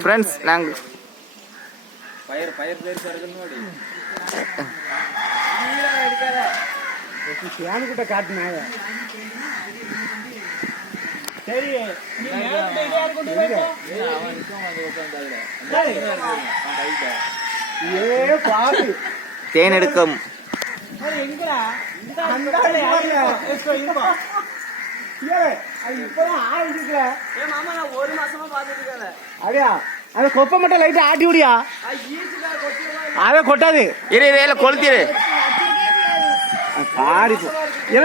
Friends நாங்கள் கிட்ட காட்டினாங்க. சரி தேன் எடுக்கும் அத கொப்பை மட்டும் லைட்டா ஆட்டி விடியா, அத கொட்டாது. கொளுத்திரு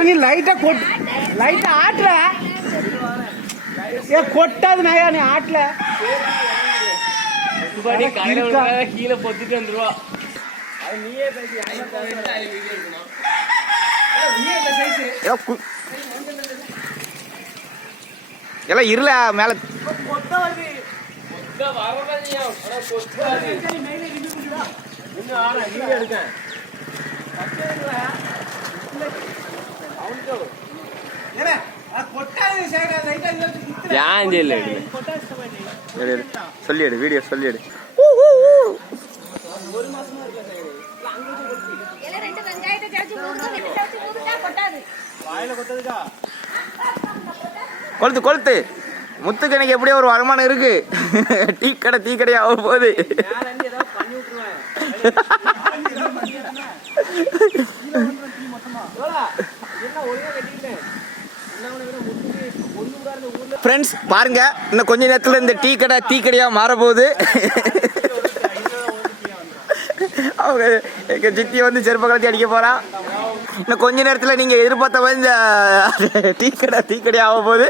நீ லைட்டா லைட்டா ஆட்டுற கொட்டாது நாயா, நீ ஆட்டல கீழே பொத்திட்டு வந்துருவா. எல்லாம் இருல மேல சொல்லிடு, வீடியோ சொல்லிடு. கொளுத்து கொளுத்து முத்துக்கு எனக்கு எப்படியோ ஒரு வருமானம் இருக்கு. டீ கடை ஆக போகுது. ஃப்ரெண்ட்ஸ் பாருங்க, இன்னும் கொஞ்ச நேரத்துல இந்த டீ கடையா மாற போகுது. அவங்க எங்க சித்தியை வந்து செருப்ப கலத்தி அடிக்க போறா. இன்னும் கொஞ்ச நேரத்துல நீங்க எதிர்பார்த்த மாதிரி இந்த டீ கடை ஆக போகுது.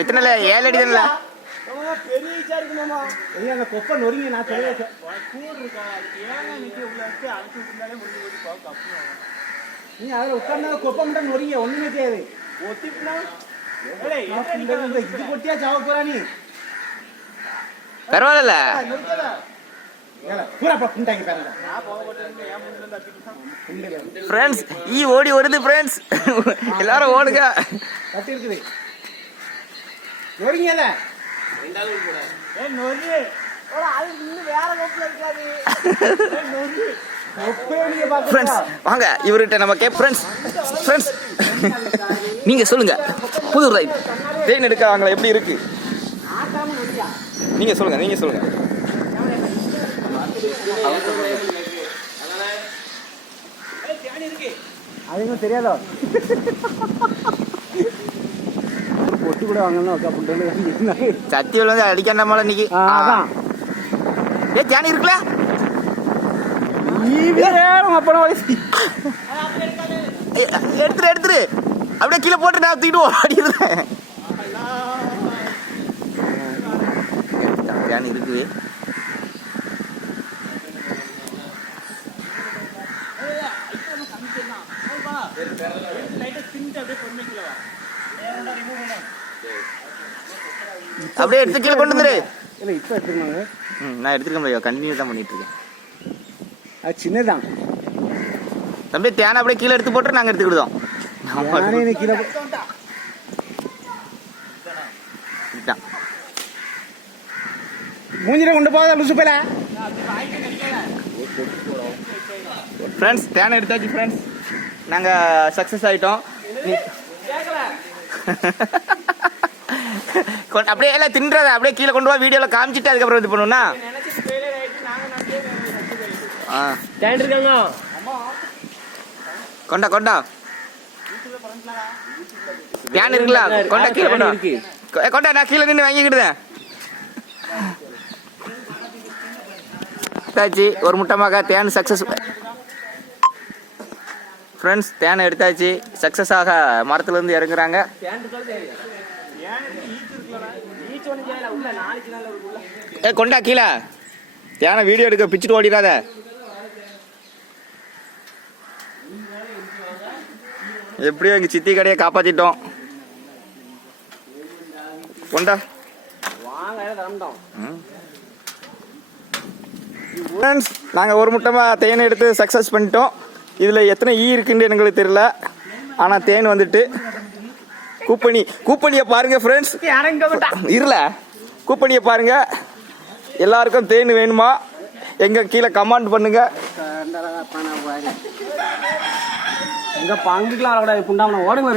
எத்தனை 7 அடி தானே கொப்பை நொறுங்க. நான் நீ அதுல உட்கார்ந்தா கொப்பை மட்டும் நொறுங்க, ஒண்ணுமே தெரியாது. இது கொட்டியா சாவ போறா நீ. பரவாயில்ல. ஃப்ரெண்ட்ஸ் ஈ ஓடி வருது. ஃப்ரெண்ட்ஸ் எல்லாரும் ஓடுங்க. கட்டி இருக்குது நொறுங்கல. வாங்க இவர்கிட்ட நம்ம ஃப்ரெண்ட்ஸ் நீங்க சொல்லுங்க, புது ரைட் தேன் எடுக்கிறாங்களா, எப்படி இருக்கு? நீங்க சொல்லுங்க. அதுவும் தெரியாதோ பொட்டு கூட வாங்கணும். சத்தியில் வந்து அடிக்காம இன்னைக்கு தேனி இருக்குல்ல. எடுத்துரு அப்படியே கீழே போட்டு நான் தூக்கிட்டு ஓடிடுறேன். தேனி இருக்குது. அப்படியே எடுத்து கீழே கொண்டு வந்துரு. நான் எடுத்துக்க முடியாது, கண்டினியூ தான் பண்ணிட்டு இருக்கேன். அது சின்னதான் தம்பி. தேனை அப்படியே கீழே எடுத்து போட்டு நாங்க எடுத்துக்கிட்டோம். மூஞ்சில கொண்டு போதா லூசு போல. ஃப்ரெண்ட்ஸ் தேனை எடுத்தாச்சு. ஃப்ரெண்ட்ஸ் நாங்க சக்சஸ் ஆயிட்டோம். அப்படியே எல்லாம் தின்றத அப்படியே கீழே கொண்டு வா, வீடியோல காமிச்சிட்டு அதுக்கப்புறம் இது பண்ணுவோம்னா. கொண்டா தேன் இருக்குல்ல, கொண்டா கீழே கொண்டா. நான் கீழே நின்று வாங்கிக்கிட்டேன். ஒரு முட்டமாக தேன் சக்சஸ். ஃப்ரெண்ட்ஸ் தேனை எடுத்தாச்சு. சக்சஸ் ஆக மரத்துல இருந்து இறங்குறாங்க. கொண்டா கீழே தேனை வீடியோ எடுக்க பிச்சுட்டு ஓடிடாத. எப்படியோ எங்கள் சித்தி கடையை காப்பாற்றிட்டோம். கொண்டா ஃப்ரெண்ட்ஸ், நாங்கள் ஒரு முட்டமாக தேன் எடுத்து சக்ஸஸ் பண்ணிட்டோம். இதில் எத்தனை இருக்குன்னு எங்களுக்கு தெரியல. ஆனால் தேன் வந்துட்டு கூப்பனியை பாருங்கள் ஃப்ரெண்ட்ஸ். இருல கூப்பனியை பாருங்கள். எல்லாருக்கும் தேன் வேணுமா எங்க கீழே கமெண்ட் பண்ணுங்க. எங்க பங்குக்கலாம் ஓடுங்க.